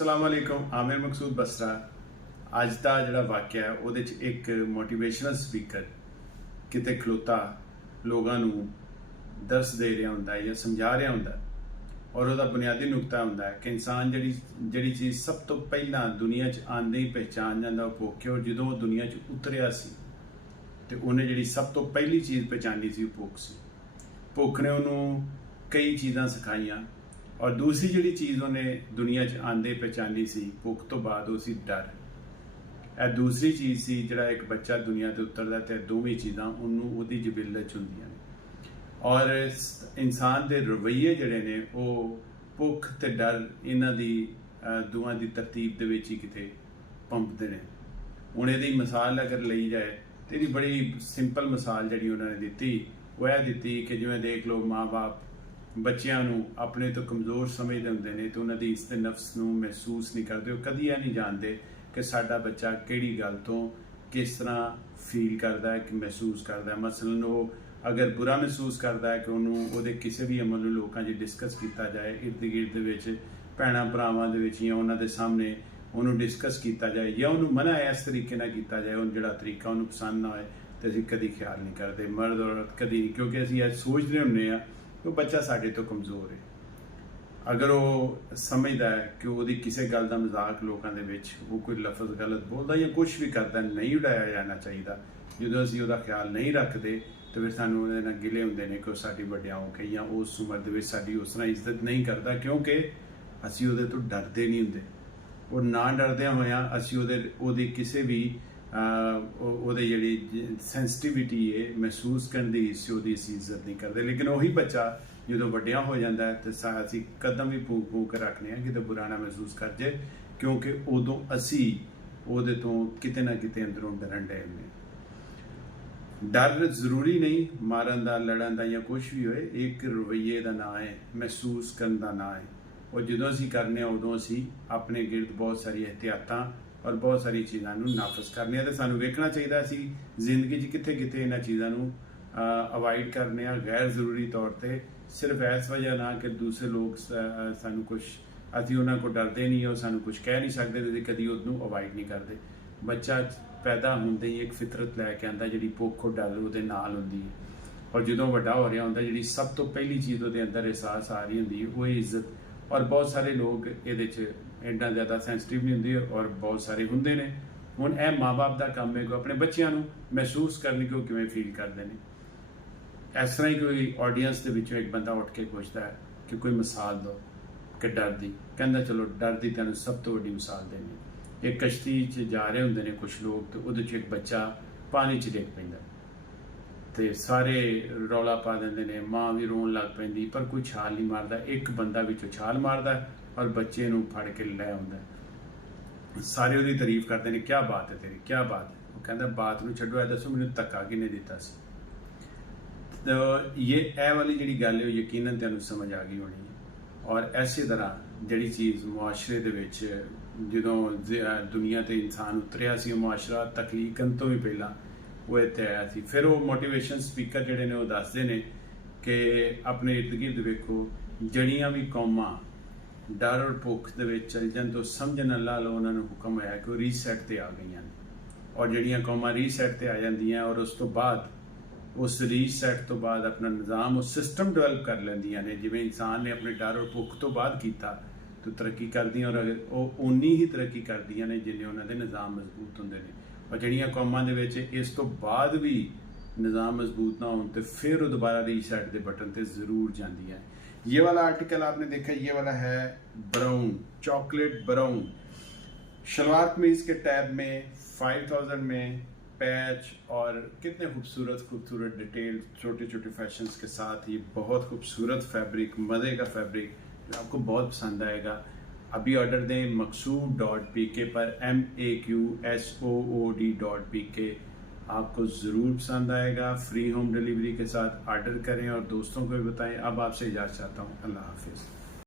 अस्सलाम वालेकुम। आमिर मकसूद बसरा अज का जोड़ा वाक्य है वो एक मोटिवेशनल स्पीकर किते खलोता लोगों दर्स दे रहा होंदा है या समझा रहा होंदा और उसका बुनियादी नुकता होंदा है कि इंसान जड़ी चीज़ सब तो पहला दुनिया आंदे ही पहचान जाता वो भुख है। और जो वो दुनिया उतरिया सी तो उन्हें जी सब तो पहली चीज़ पहचानी सी भुख सी। भुख ने उन्होंने कई चीज़ां सिखाइयां और दूसरी जी चीज़ उन्हें दुनिया आंदे पहचानी सी भुख तो बाद वो सी डर। यह दूसरी चीज़ सी जिहड़ा एक बच्चा दुनिया ते उतरदा ते दोवें चीज़ां उन्होंने उहदी जबिलत च हुंदियां ने। और इंसान के रवैये जिहड़े ने वो भुख ते डर इन्हां दी दोवां दी तरतीब दे विच ही किते पंपदे ने। हुण इहदी मिसाल अगर लई जाए तो इहदी बड़ी सिंपल मिसाल जिहड़ी उन्होंने दित्ती वो यह दित्ती कि जिवें देख लो माँ बाप बच्चों अपने तो कमज़ोर समझते होंगे ने तो उन्होंने इज्जत नफ्स को महसूस नहीं करते। कभी यह नहीं जानते कि साडा बच्चा किहड़ी गल तो किस तरह फील करता है कि महसूस करता है। मसलन वो अगर बुरा महसूस करता है कि उन्होंने किसी भी अमल में लोगों से डिस्कस किया जाए इर्द गिर्द भैन भरावां या उन्होंने सामने उन्होंने डिस्कस किया जाए या उन्होंने मना इस तरीके ना किया जाए जो तरीका उन्होंने पसंद ना होए तो असीं कभी ख्याल नहीं करते मर्द औरत कभी नहीं, क्योंकि असीं यह सोचते होंगे कि बच्चा साढ़े तो कमज़ोर है। अगर वो समझदा है कि वो किसी गल का मजाक लोगों के वो कोई लफज गलत बोलता या कुछ भी करता नहीं उड़ाया जाना चाहिए, जो असीं उसका ख्याल नहीं रखते तो फिर सानू उहदे नाल गिले हुंदे ने कि साडी वड्डियां हो के या उस उम्र दे विच साडी उस तरह इज्जत नहीं करता, क्योंकि असीं उहदे तो डरदे नहीं हुंदे। और ना डरदियां होइयां असीं उहदी किसी भी ਉਹਦੀ ਜਿਹੜੀ ਸੈਂਸਿਟੀਵਿਟੀ है महसूस करने की असीं इज्जत नहीं करते। लेकिन वही बच्चा जो ਵੱਡਿਆ हो जाता है तो असीं कदम भी फूक फूक के रखने हैं कि बुरा ना महसूस कर जाए, क्योंकि उदों असीं ਉਹਦੇ ਤੋਂ किते ना किते अंदरों डरन डे ने। डर जरूरी नहीं मारन का लड़न का या कुछ भी होए, एक रवैये का ना है, महसूस करने का ना है। और जो असीं करने उदों असीं अपने गिरद बहुत सारी एहतियातां और बहुत सारी चीज़ों नाफज करने तो सानू वेखना चाहिए असी जिंदगी किथे किथे इन्हां चीज़ों अवॉइड करने गैर जरूरी तौर पर सिर्फ इस वजह ना कि दूसरे लोग सानू कुछ असी उन्होंने को डरते नहीं और सानू कुछ कह नहीं सकते तो कभी उन्होंने अवॉइड नहीं करते। बच्चा पैदा होंदे ही एक फितरत लैके आंदा जी भुख और डर वो नाल हुंदी है। और जो वड्डा हो रहा होंदा जी सब तो पहली चीज़ वो अंदर एहसास आ रही होंदी वो इज्जत। और बहुत सारे लोग ये एडा ज़्यादा सेंसिटिव नहीं होंगे और बहुत सारे होंगे ने। हुण यह माँ बाप का काम है कि अपने बच्चों महसूस करने को किवें फील करते हैं। इस तरह ही कोई ऑडियंस के विचों एक बंदा उठ के पूछता है कि कोई मिसाल दो कि डर की, कहता चलो डर की तेन सब तो वड्डी मिसाल देनी। एक कश्ती जा रहे होंगे ने कुछ लोग तो वो एक बच्चा पानी च डिग पैंदा तो सारे रौला पा देंगे ने, माँ भी रोन लग पैंदी पर कोई छाल नहीं मारता। एक बंदा विचों छाल मारता और बच्चे नूं फड़ के लै आउंदा। सारे उसकी तारीफ करते हैं, क्या बात है तेरी, क्या बात है। वो कहता बात नूं छड्डो, दसो मैनूं धक्का किहने दिता सी। तो ये वाली जी गल है यकीनन तुहानूं समझ आ गई होनी है। और इस तरह जी चीज़ मुआशरे दे विच जदों दुनिया ते इंसान उतरिया सी, मुआशरा तकलीकन तो भी पहला वो इत्थे आया सी। फिर वो मोटिवेशन स्पीकर जिहड़े ने वो दसदे ने कि अपने इर्द गिर्द वेखो जड़ियां भी कौमां डर और भुख दे विच चल जान तो समझन अल्लाह लो उन्होंने हुक्म आया कि वो रीसैट ते आ गई। और जड़ियां कौमां रीसैट ते आ जांदियां और उस तो बाद उस रीसैट तो बाद अपना निज़ाम और सिस्टम डिवेलप कर लैंदियां ने। जिवें इंसान ने अपने डर और भुख तो बाद कीता तो तरक्की करदियां और वो उन्नी ही तरक्की करदियां ने जिन्ने उन्होंने निज़ाम मजबूत होंदे ने। और जड़ियां कौमां दे विच इस तो बाद भी निज़ाम मजबूत ना हो तो फिर वो दोबारा रीसैट के बटन पर जरूर जाती है। ये वाला आर्टिकल आपने देखा, ये वाला है ब्राउन, चॉकलेट ब्राउन, शलवार कमीज के टैब में 5000 में पैच और कितने खूबसूरत खूबसूरत डिटेल छोटे छोटे फैशंस के साथ ही बहुत खूबसूरत फैब्रिक, मज़े का फैब्रिक जो आपको बहुत पसंद आएगा। अभी ऑर्डर दें मकसूद.pk पर, MAQSOOD.pk, आपको ज़रूर पसंद आएगा। फ्री होम डिलीवरी के साथ ऑर्डर करें और दोस्तों को भी बताएं। अब आपसे इजाज़त चाहता हूँ, अल्लाह हाफिज़।